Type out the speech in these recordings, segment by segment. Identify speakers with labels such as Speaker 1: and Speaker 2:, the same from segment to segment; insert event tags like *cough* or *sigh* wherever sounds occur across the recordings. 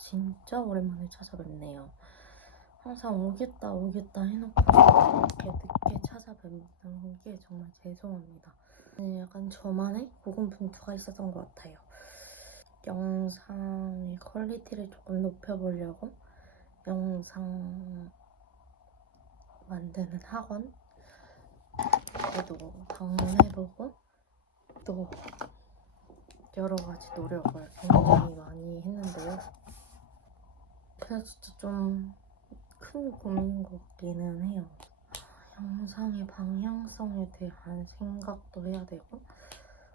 Speaker 1: 진짜 오랜만에 찾아뵙네요. 항상 오겠다 오겠다 해놓고 이렇게 늦게 찾아뵙는 게 정말 죄송합니다. 네, 약간 저만의 고군분투가 있었던 것 같아요. 영상의 퀄리티를 조금 높여보려고 영상 만드는 학원 에도 방문해보고 또 여러 가지 노력을 굉장히 많이 했는데요. 그래서 진짜 좀 큰 고민인 것 같기는 해요. 영상의 방향성에 대한 생각도 해야 되고,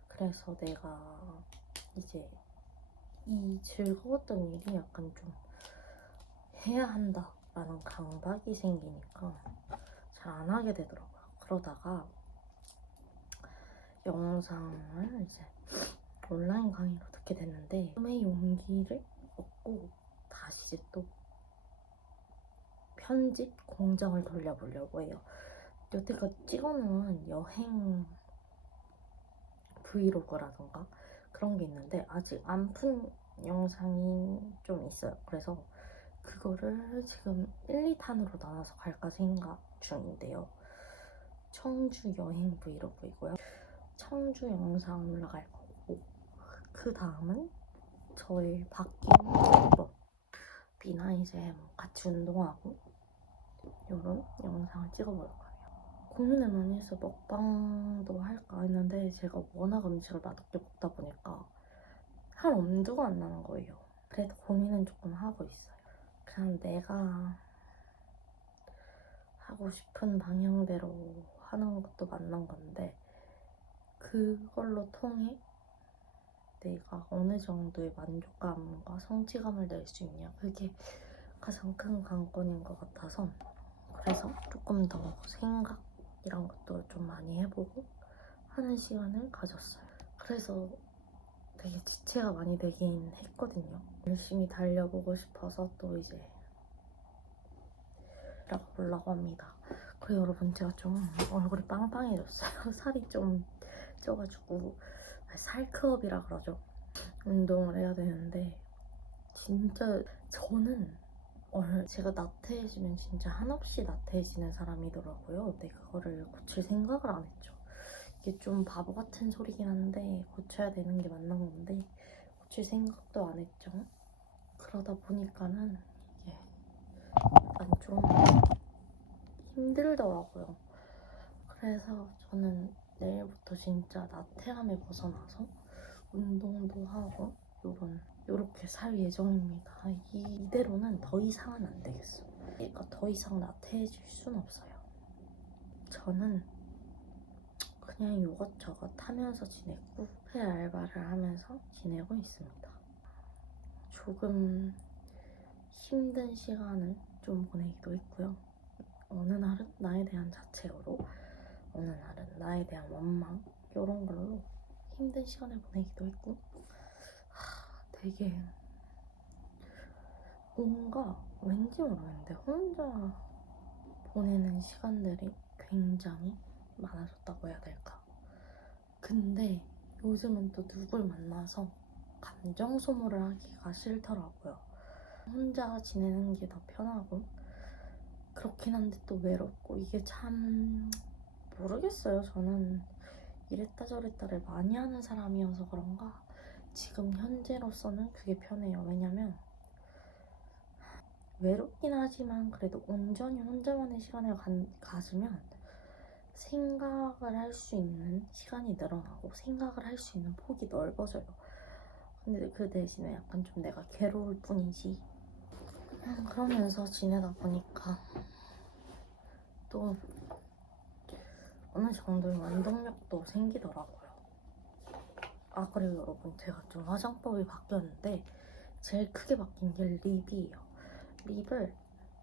Speaker 1: 그래서 내가 이제 이 즐거웠던 일이 약간 좀 해야 한다라는 강박이 생기니까 잘 안 하게 되더라고요. 그러다가 영상을 이제 온라인 강의로 듣게 됐는데 꿈의 용기를 얻고 다시 또 편집 공장을 돌려보려고 해요. 여태까지 찍어놓은 여행 브이로그라던가 그런 게 있는데 아직 안 푼 영상이 좀 있어요. 그래서 그거를 지금 1, 2탄으로 나눠서 갈까 생각 중인데요. 청주 여행 브이로그이고요. 청주 영상 올라갈 거고 그 다음은 저의 바뀐 방법 이나 이제 뭐 같이 운동하고 이런 영상을 찍어볼 거예요. 고민을 많이 해서 먹방도 할까 했는데 제가 워낙 음식을 맛없게 먹다 보니까 할 엄두가 안 나는 거예요. 그래도 고민은 조금 하고 있어요. 그냥 내가 하고 싶은 방향대로 하는 것도 맞는 건데 그걸로 통해 내가 어느 정도의 만족감과 성취감을 낼 수 있냐 그게 가장 큰 관건인 것 같아서 그래서 조금 더 생각 이런 것도 좀 많이 해보고 하는 시간을 가졌어요. 그래서 되게 지체가 많이 되긴 했거든요. 열심히 달려보고 싶어서 또 이제 나가보려고 합니다. 그리고 여러분 제가 좀 얼굴이 빵빵해졌어요. *laughs* 살이 좀 쪄가지고 살크업이라 그러죠. 운동을 해야 되는데 진짜 저는 얼 제가 나태해지면 진짜 한없이 나태해지는 사람이더라고요. 근데 그거를 고칠 생각을 안 했죠. 이게 좀 바보 같은 소리긴 한데 고쳐야 되는 게 맞는 건데 고칠 생각도 안 했죠. 그러다 보니까는 이게 약간 좀 힘들더라고요. 그래서 저는 내일부터 진짜 나태함에 벗어나서 운동도 하고 요런 요렇게 살 예정입니다. 이, 이대로는 더 이상은 안 되겠어. 그러니까 더 이상 나태해질 순 없어요. 저는 그냥 이것저것 하면서 지냈고 회 알바를 하면서 지내고 있습니다. 조금 힘든 시간을 좀 보내기도 했고요. 어느 날은 나에 대한 자책으로 어느 날은 나에 대한 원망 이런 걸로 힘든 시간을 보내기도 했고 하, 되게 뭔가 왠지 모르겠는데 혼자 보내는 시간들이 굉장히 많아졌다고 해야 될까? 근데 요즘은 또 누굴 만나서 감정 소모를 하기가 싫더라고요. 혼자 지내는 게 더 편하고 그렇긴 한데 또 외롭고 이게 참 모르겠어요. 저는 이랬다 저랬다를 많이 하는 사람이어서 그런가 지금 현재로서는 그게 편해요. 왜냐면 외롭긴 하지만 그래도 온전히 혼자만의 시간을 가, 가지면 생각을 할 수 있는 시간이 늘어나고 생각을 할 수 있는 폭이 넓어져요. 근데 그 대신에 약간 좀 내가 괴로울 뿐이지. 음, 그러면서 지내다 보니까 또 어느 정도의 원동력도 생기더라고요. 아 그리고 여러분 제가 좀 화장법이 바뀌었는데 제일 크게 바뀐 게 립이에요. 립을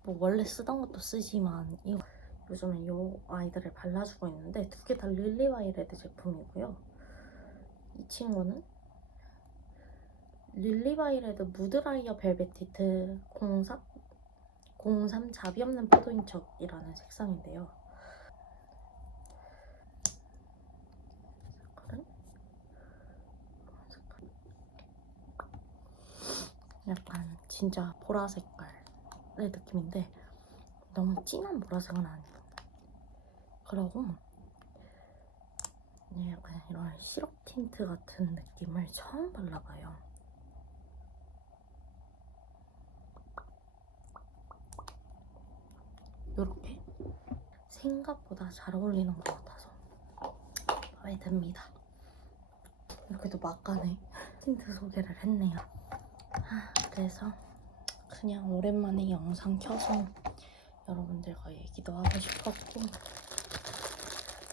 Speaker 1: 뭐 원래 쓰던 것도 쓰지만 이거 요즘에 이 아이들을 발라주고 있는데 두 개 다 릴리 바이레드 제품이고요. 이 친구는 릴리 바이레드 무드라이어 벨벳 티트 03 03 잡이 없는 포도인 척이라는 색상인데요. 색깔은 약간 진짜 보라 색깔의 느낌인데 너무 진한 보라색은 아니에요. 그러고 네, 약간 이런 시럽 틴트 같은 느낌을 처음 발라봐요. 이렇게 생각보다 잘 어울리는 것 같아서 마음에 듭니다. 이렇게도 막간에 틴트 소개를 했네요. 아, 그래서 그냥 오랜만에 영상 켜서 여러분들과 얘기도 하고 싶었고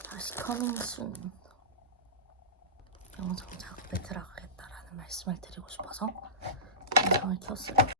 Speaker 1: 다시 커밍순 영상 작업에 들어가겠다라는 말씀을 드리고 싶어서 영상을 켰어요.